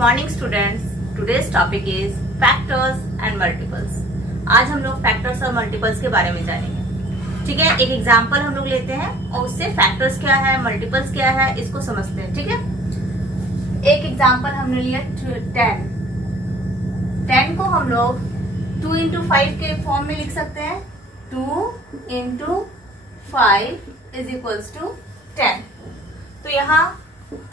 Morning students, today's topic is factors and multiples. आज हम लोग फैक्टर्स और मल्टीपल्स के बारे में जानेंगे। ठीक है, एक एग्जांपल हम लोग लेते हैं और उससे फैक्टर्स क्या है, मल्टीपल्स क्या है, इसको समझते हैं। ठीक है, एक एग्जांपल हमने लिया 10 को हम लोग 2 into 5 के फॉर्म में लिख सकते हैं। 2 into 5 इज इक्वल्स टू 10। तो यहाँ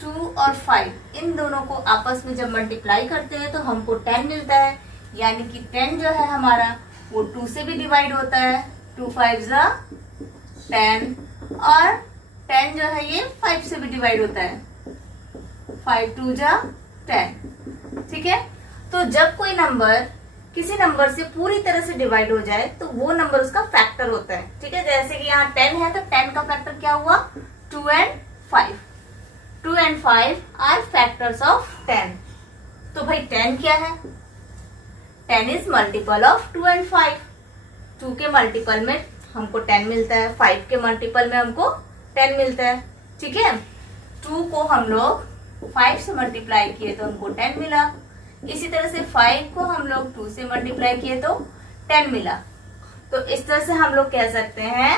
2 और 5 इन दोनों को आपस में जब मल्टीप्लाई करते हैं तो हमको 10 मिलता है, यानी कि 10 जो है हमारा वो 2 से भी डिवाइड होता है। 2 5 जा 10 और 10 जो है ये 5 से भी डिवाइड होता है। 5 2 जा 10। ठीक है, तो जब कोई नंबर किसी नंबर से पूरी तरह से डिवाइड हो जाए तो वो नंबर उसका फैक्टर होता है। ठीक है, जैसे कि यहाँ 10 है तो 10 का फैक्टर क्या हुआ, 2 and 5। 2 and 5 are factors of 10। तो भाई 10 क्या है, 10 इज मल्टीपल ऑफ 2 and 5। 2 के मल्टीपल में हमको 10 मिलता है, 5 के मल्टीपल में हमको 10 मिलता है। ठीक है, 2 को हम लोग 5 से मल्टीप्लाई किए तो हमको 10 मिला। इसी तरह से 5 को हम लोग 2 से मल्टीप्लाई किए तो 10 मिला। तो इस तरह से हम लोग कह सकते हैं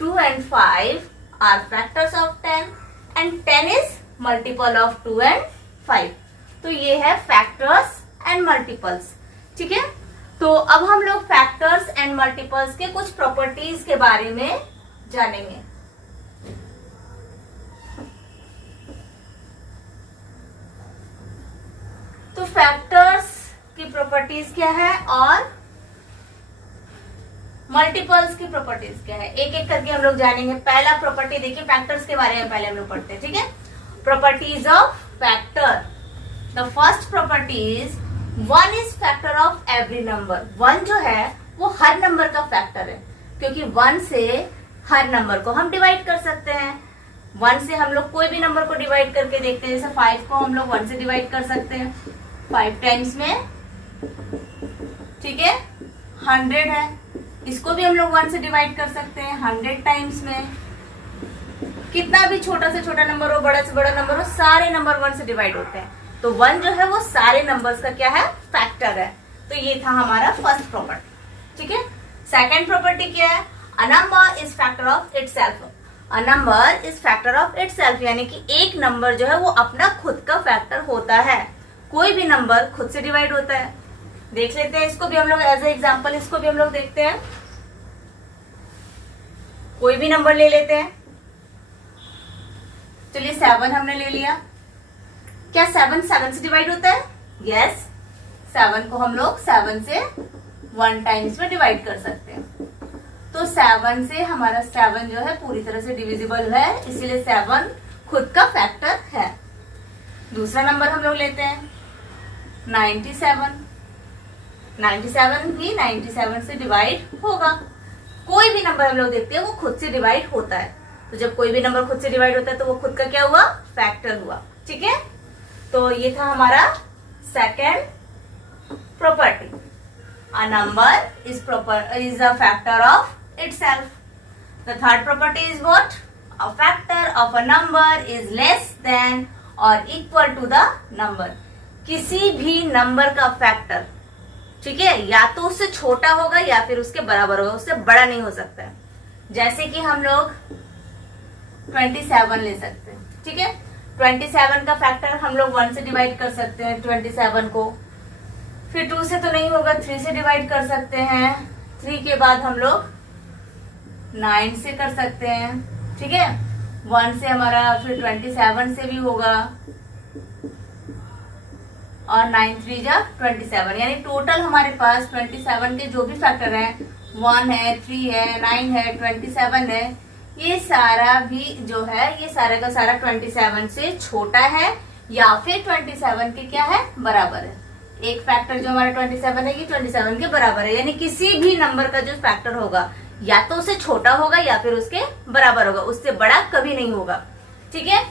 2 and 5 are factors of 10 and 10 is multiple of 2 and 5। तो ये है फैक्टर्स एंड मल्टीपल्स। ठीक है, तो अब हम लोग फैक्टर्स एंड मल्टीपल्स के कुछ प्रॉपर्टीज के बारे में जानेंगे। तो फैक्टर्स की प्रॉपर्टीज क्या है और मल्टीपल्स की प्रॉपर्टीज क्या है, एक एक करके हम लोग जानेंगे। पहला प्रॉपर्टी देखिए, फैक्टर्स के बारे में पहले हम लोग पढ़ते हैं। ठीक है, properties of factor. The first property is 1 is factor of every number. 1 जो है वो हर नंबर का फैक्टर है, क्योंकि 1 से हर नंबर को हम डिवाइड कर सकते हैं। 1 से हम लोग कोई भी नंबर को डिवाइड करके देखते हैं। जैसे 5 को हम लोग 1 से डिवाइड कर सकते हैं 5 टाइम्स में। ठीक है, 100 है, इसको भी हम लोग 1 से डिवाइड कर सकते हैं 100 टाइम्स में। कितना भी छोटा से छोटा नंबर हो, बड़ा से बड़ा नंबर हो, सारे नंबर 1 से डिवाइड होते हैं। तो 1 जो है वो सारे नंबर्स का क्या है, फैक्टर है। तो ये था हमारा फर्स्ट प्रॉपर्टी। ठीक है, सेकंड प्रॉपर्टी क्या है, a number is factor of itself. A number is factor of itself, यानी कि एक नंबर जो है वो अपना खुद का फैक्टर होता है। कोई भी नंबर खुद से डिवाइड होता है। देख लेते हैं इसको भी हम लोग एज ए एग्जाम्पल, इसको भी हम लोग देखते हैं। कोई भी नंबर ले लेते हैं। चलिए 7 हमने ले लिया। क्या 7 से डिवाइड होता है? यस, 7 को हम लोग 7 से 1 टाइम्स में डिवाइड कर सकते हैं। तो 7 से हमारा 7 जो है पूरी तरह से डिविजिबल है, इसीलिए 7 खुद का फैक्टर है। दूसरा नंबर हम लोग लेते हैं 97। 97 भी 97 से डिवाइड होगा। कोई भी नंबर हम लोग देखते हैं वो खुद से डिवाइड होता है। तो जब कोई भी नंबर खुद से डिवाइड होता है तो वो खुद का क्या हुआ, फैक्टर हुआ। ठीक है, तो ये था हमारा second property, a number is a factor of itself. The third property is what, a factor of a number is less than और इक्वल टू द नंबर। किसी भी नंबर का फैक्टर, ठीक है, या तो उससे छोटा होगा या फिर उसके बराबर होगा, उससे बड़ा नहीं हो सकता है। जैसे कि हम लोग 27 ले सकते हैं। ठीक है, 27 का फैक्टर हम लोग 1 से डिवाइड कर सकते हैं 27 को। फिर 2 से तो नहीं होगा, 3 से डिवाइड कर सकते हैं। 3 के बाद हम लोग 9 से कर सकते हैं। ठीक है, 1 से हमारा फिर 27 से भी होगा और 9 3 जा 27, यानी टोटल हमारे पास 27 के जो भी फैक्टर हैं, 1 है, 3 है, 9 है, 27 है, ये सारा भी जो है ये सारा का सारा 27 से छोटा है या फिर 27 के क्या है, बराबर है। एक फैक्टर जो हमारा 27 है ये 27 के बराबर है, यानी किसी भी नंबर का जो फैक्टर होगा या तो उससे छोटा होगा या फिर उसके बराबर होगा, उससे बड़ा कभी नहीं होगा। ठीक है,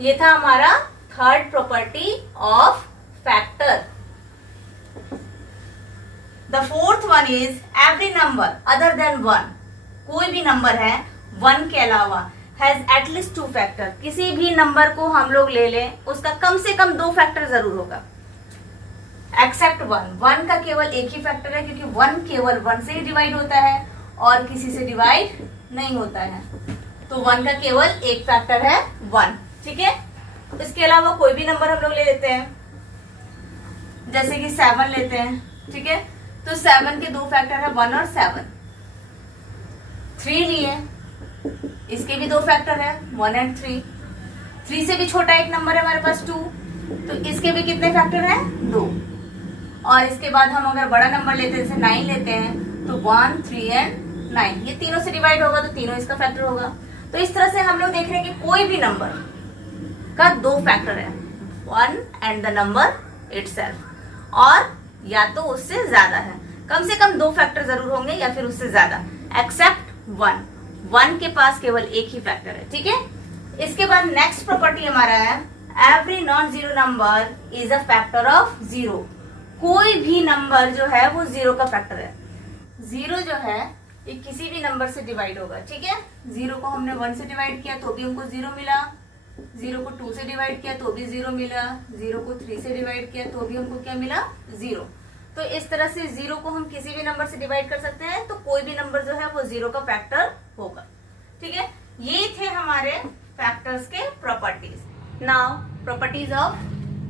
ये था हमारा third property of factor. The fourth one is every number other than 1। कोई भी नंबर है 1 के अलावा हैज एटलीस्ट 2 फैक्टर, किसी भी नंबर को हम लोग ले लें उसका कम से कम 2 फैक्टर जरूर होगा, एक्सेप्ट 1। 1 का केवल एक ही फैक्टर है क्योंकि 1 केवल 1 से ही डिवाइड होता है और किसी से डिवाइड नहीं होता है, तो 1 का केवल एक फैक्टर है 1। ठीक है, इसके अलावा कोई भी नंबर हम लोग ले लेते हैं, जैसे कि 7 लेते हैं। ठीक है, तो 7 के 2 फैक्टर है 1 और 7। 3 लिए, इसके भी 2 फैक्टर है 1 एंड 3। 3 से भी छोटा एक नंबर है हमारे पास 2, तो इसके भी कितने फैक्टर हैं 2। और इसके बाद हम अगर बड़ा नंबर लेते हैं जैसे 9 लेते हैं तो 1, 3 एंड 9, ये तीनों से डिवाइड होगा तो तीनों इसका फैक्टर होगा। तो इस तरह से हम लोग देख रहे हैं कि कोई भी नंबर का 2 फैक्टर है, 1 एंड द नंबर इटसेल्फ, और या तो उससे ज्यादा है, कम से कम 2 फैक्टर जरूर होंगे या फिर उससे ज्यादा, एक्सेप्ट 1। 1 के पास केवल एक ही फैक्टर है। ठीक है, इसके बाद नेक्स्ट प्रॉपर्टी हमारा है every non zero number is a factor of 0। कोई भी नंबर जो है वो 0 का फैक्टर है। 0 जो है ये किसी भी नंबर से डिवाइड होगा। ठीक है, 0 को हमने 1 से डिवाइड किया तो भी हमको 0 मिला, 0 को 2 से डिवाइड किया तो भी 0 मिला, 0 को 3 से डिवाइड किया तो भी हमको क्या मिला 0। तो इस तरह से 0 को हम किसी भी नंबर से डिवाइड कर सकते हैं, तो कोई भी नंबर जो है वो 0 का फैक्टर होगा। ठीक है, ये थे हमारे फैक्टर्स के properties. Now properties of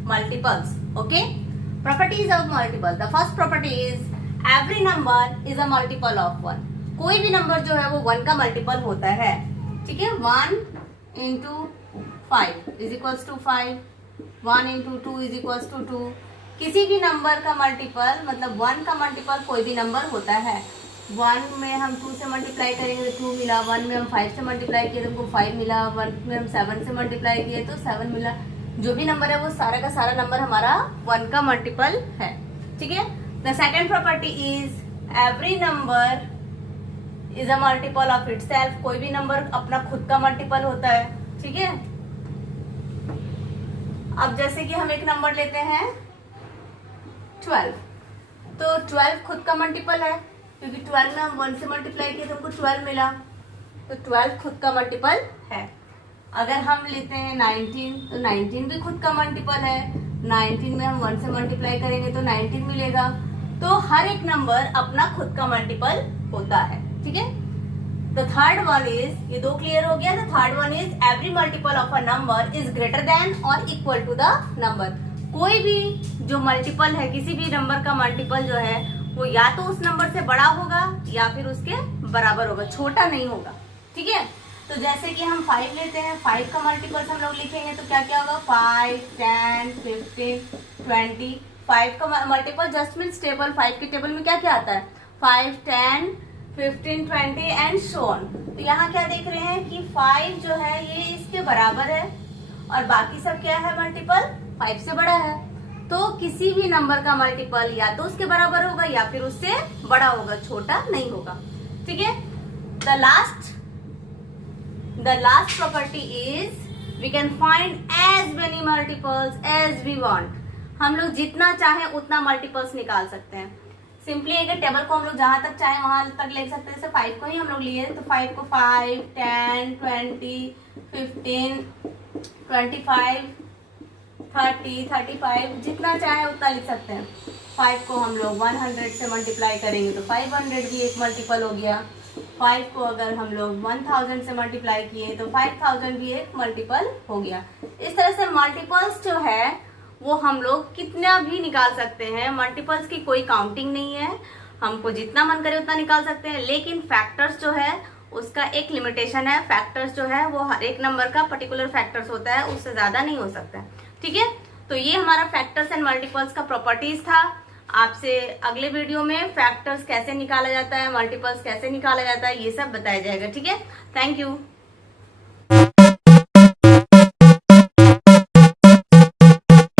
multiples. Okay, properties of multiple. The first property is every number is a multiple of 1। कोई भी नंबर जो है वो 1 का मल्टीपल होता है। ठीक है, 1 into 5 is equals to 5, 1 into 2 is equals to 2। किसी भी नंबर का मल्टीपल मतलब 1 का मल्टीपल कोई भी नंबर होता है। 1 में हम 2 से मल्टीप्लाई करेंगे तो 2 मिला, 1 में हम 5 से मल्टीप्लाई किए तो हमको 5 मिला, 1 में हम 7 से मल्टीप्लाई किए तो 7 मिला। जो भी नंबर है वो सारा का सारा नंबर हमारा 1 का मल्टीपल है। ठीक है, the second property is every number is a multiple of itself. कोई भी नंबर अपना खुद का मल्टीपल होता है। ठीक है, अब जैसे कि हम एक नंबर लेते हैं 12, तो 12 खुद का मल्टीपल है क्योंकि 12 में हम 1 से मल्टीप्लाई किए तो हमको 12 मिला, तो 12 खुद का मल्टीपल है। अगर हम लेते हैं 19 तो 19 भी खुद का मल्टीपल है। 19 में हम 1 से मल्टीप्लाई करेंगे तो 19 मिलेगा। तो हर एक नंबर अपना खुद का मल्टीपल होता है। ठीक है, द थर्ड वन इज, ये 2 क्लियर हो गया। The third one is every multiple of a number is greater than और इक्वल टू द नंबर। कोई भी जो मल्टीपल है, किसी भी नंबर का मल्टीपल जो है वो या तो उस नंबर से बड़ा होगा या फिर उसके बराबर होगा, छोटा नहीं होगा। ठीक है, तो जैसे कि हम 5 लेते हैं, 5 का मल्टीपल्स हम लोग लिखेंगे तो क्या क्या होगा 5, 10, 15, 20। 5 का मल्टीपल जस्ट मीन्स टेबल, 5 के टेबल में क्या क्या आता है 5, 10, 15, 20 एंड सो ऑन। तो यहाँ क्या देख रहे हैं कि 5 जो है ये इसके बराबर है और बाकी सब क्या है मल्टीपल 5 से बड़ा है। तो किसी भी नंबर का मल्टीपल या तो उसके बराबर होगा या फिर उससे बड़ा होगा, छोटा नहीं होगा। ठीक है, The last property is we can find as many multiples as we want। हम लोग जितना चाहे उतना मल्टीपल्स निकाल सकते हैं। सिंपली एक टेबल को हम लोग जहां तक चाहे वहां तक ले सकते हैं। जैसे 5 को ही हम लोग लिए तो 5 को 5, 10, 20, 15, 25, 30, 35 जितना चाहे उतना लिख सकते हैं। 5 को हम लोग 100 से मल्टीप्लाई करेंगे तो 500 भी एक मल्टीपल हो गया। 5 को अगर हम लोग 1000 से मल्टीप्लाई किए तो 5000 भी एक मल्टीपल हो गया। इस तरह से मल्टीपल्स जो है वो हम लोग कितना भी निकाल सकते हैं। मल्टीपल्स की कोई काउंटिंग नहीं है, हमको जितना मन करे उतना निकाल सकते हैं। लेकिन फैक्टर्स जो है उसका एक लिमिटेशन है। फैक्टर्स जो है वो हर एक नंबर का पर्टिकुलर फैक्टर्स होता है, उससे ज्यादा नहीं हो सकता। ठीक है, तो ये हमारा फैक्टर्स एंड मल्टीपल्स का प्रॉपर्टीज था। आपसे अगले वीडियो में फैक्टर्स कैसे निकाला जाता है, मल्टीपल्स कैसे निकाला जाता है, ये सब बताया जाएगा। ठीक है, थैंक यू।